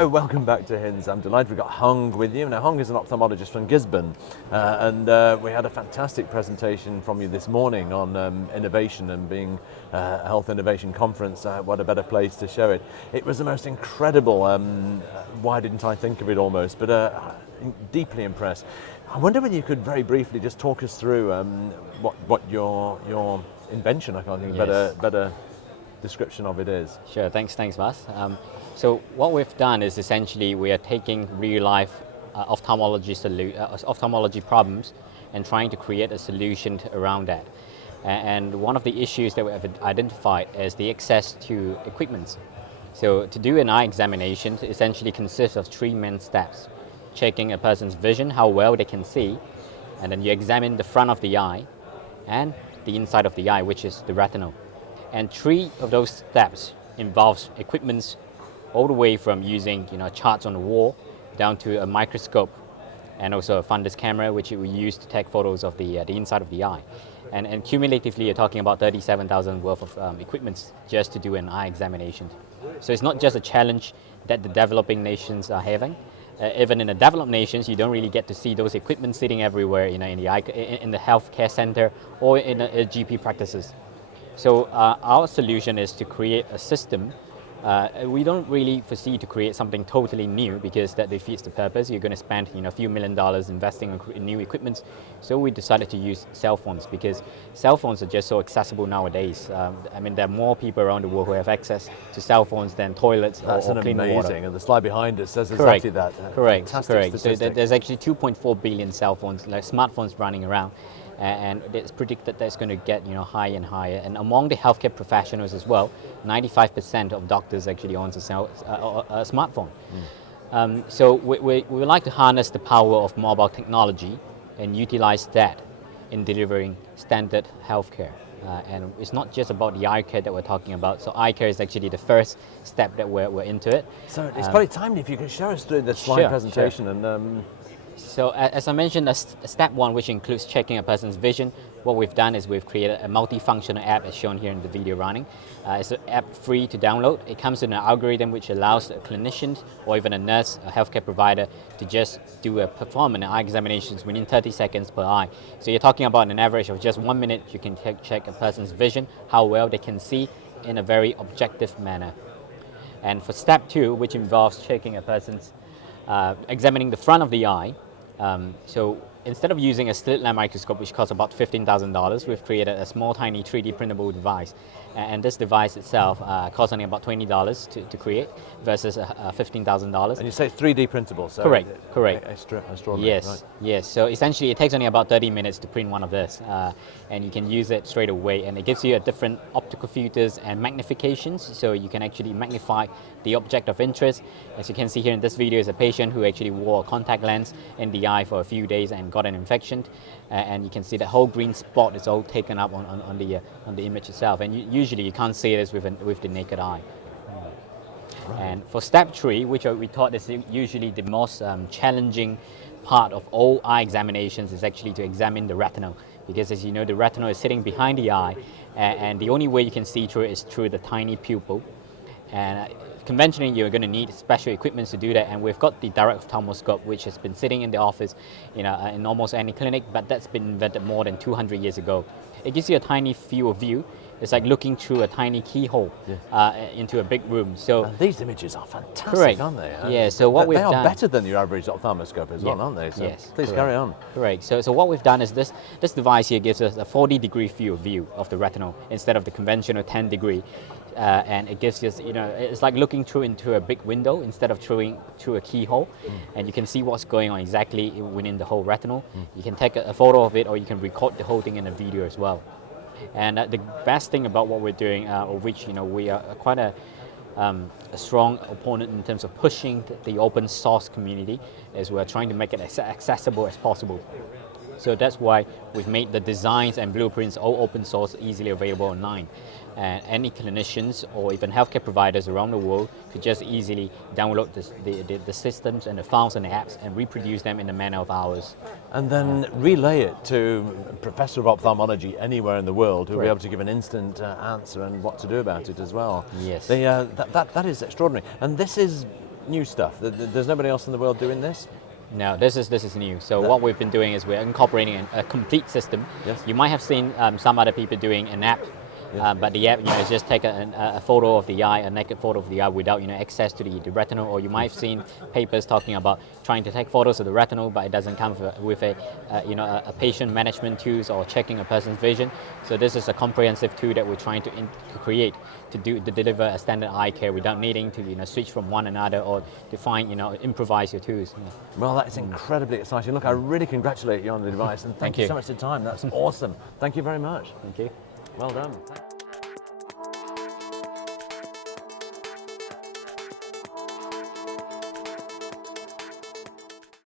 So welcome back to HINZ. I'm delighted we've got Hong with you. Now Hong is an ophthalmologist from Gisborne and we had a fantastic presentation from you this morning on innovation and being a health innovation conference. What a better place to show it. It was the most incredible, why didn't I think of it almost, but deeply impressed. I wonder whether you could very briefly just talk us through what your invention, I can't think of a better description of it is. Sure, thanks Vas. So what we've done is essentially we are taking real-life ophthalmology problems and trying to create a solution around that. And one of the issues that we have identified is the access to equipment. So to do an eye examination essentially consists of three main steps: checking a person's vision, how well they can see, and then you examine the front of the eye and the inside of the eye, which is the retinal. And three of those steps involves equipment, all the way from using charts on the wall down to a microscope and also a fundus camera, which we use to take photos of the inside of the eye. And cumulatively, you're talking about 37,000 worth of equipment just to do an eye examination. So it's not just a challenge that the developing nations are having. Even in the developed nations, you don't really get to see those equipment sitting everywhere, in the healthcare center or in GP practices. So our solution is to create a system. We don't really foresee to create something totally new because that defeats the purpose. You're going to spend a few $1 million investing in new equipment. So we decided to use cell phones because cell phones are just so accessible nowadays. I mean, there are more people around the world who have access to cell phones than toilets or clean water. That's amazing, and the slide behind it says exactly that. Correct. So there's actually 2.4 billion cell phones, like smartphones, running around. And it's predicted that it's going to get higher and higher. And among the healthcare professionals as well, 95% of doctors actually own a smartphone. So we would like to harness the power of mobile technology and utilize that in delivering standard healthcare. And it's not just about the eye care that we're talking about. So eye care is actually the first step that we're into it. So it's probably timely if you could show us through the slide presentation. Sure. And so as I mentioned, step one, which includes checking a person's vision, what we've done is we've created a multifunctional app as shown here in the video running. It's an app free to download. It comes with an algorithm which allows a clinician or even a nurse, a healthcare provider, to just perform an eye examinations within 30 seconds per eye. So you're talking about an average of just 1 minute, you can check a person's vision, how well they can see in a very objective manner. And for step two, which involves checking a person's, examining the front of the eye, so instead of using a slit lamp microscope, which costs about $15,000, we've created a small, tiny 3D printable device. And this device itself costs only about $20 to create versus $15,000. And you say it's 3D printable, so correct. Extraordinary. Yes, right. yes. So essentially, it takes only about 30 minutes to print one of this, and you can use it straight away. And it gives you a different optical filters and magnifications, so you can actually magnify the object of interest. As you can see here in this video, is a patient who actually wore a contact lens in the eye for a few days and got an infection, and you can see the whole green spot is all taken up on the image itself. And usually you can't see this with the naked eye. Right. And for step three, which we thought is usually the most challenging part of all eye examinations, is actually to examine the retinal. Because as you know, the retinal is sitting behind the eye, and the only way you can see through it is through the tiny pupil. And conventionally, you're going to need special equipment to do that, and we've got the direct ophthalmoscope, which has been sitting in the office, in almost any clinic, but that's been invented more than 200 years ago. It gives you a tiny field of view. It's like looking through a tiny keyhole into a big room. So and these images are fantastic, aren't they? Yeah. So what we've done, they are better than your average ophthalmoscope as well, aren't they? So yes. Please carry on. Correct. So what we've done is this device here gives us a 40-degree field of view of the retinal instead of the conventional 10-degree. And it gives us, it's like looking through into a big window instead of through a keyhole, and you can see what's going on exactly within the whole retinal. You can take a photo of it, or you can record the whole thing in a video as well. And the best thing about what we're doing, of which we are quite a strong opponent in terms of pushing the open source community, is we're trying to make it as accessible as possible. So that's why we've made the designs and blueprints all open source, easily available online. And any clinicians or even healthcare providers around the world could just easily download the systems and the files and the apps and reproduce them in a matter of hours. And then relay it to a professor of ophthalmology anywhere in the world who will be able to give an instant answer and what to do about it as well. Yes. That is extraordinary. And this is new stuff. There's nobody else in the world doing this. No, this is new. So what we've been doing is we're incorporating a complete system. Yes. You might have seen some other people doing an app, but the app, is just take a photo of the eye, a naked photo of the eye without, access to the retinal. Or you might have seen papers talking about trying to take photos of the retinal, but it doesn't come with a patient management tools or checking a person's vision. So this is a comprehensive tool that we're trying to create to deliver a standard eye care without needing to switch from one another or to find improvise your tools. Well, that is incredibly exciting. Look, I really congratulate you on the device, and thank you so much for your time. That's awesome. Thank you very much. Thank you. Well done.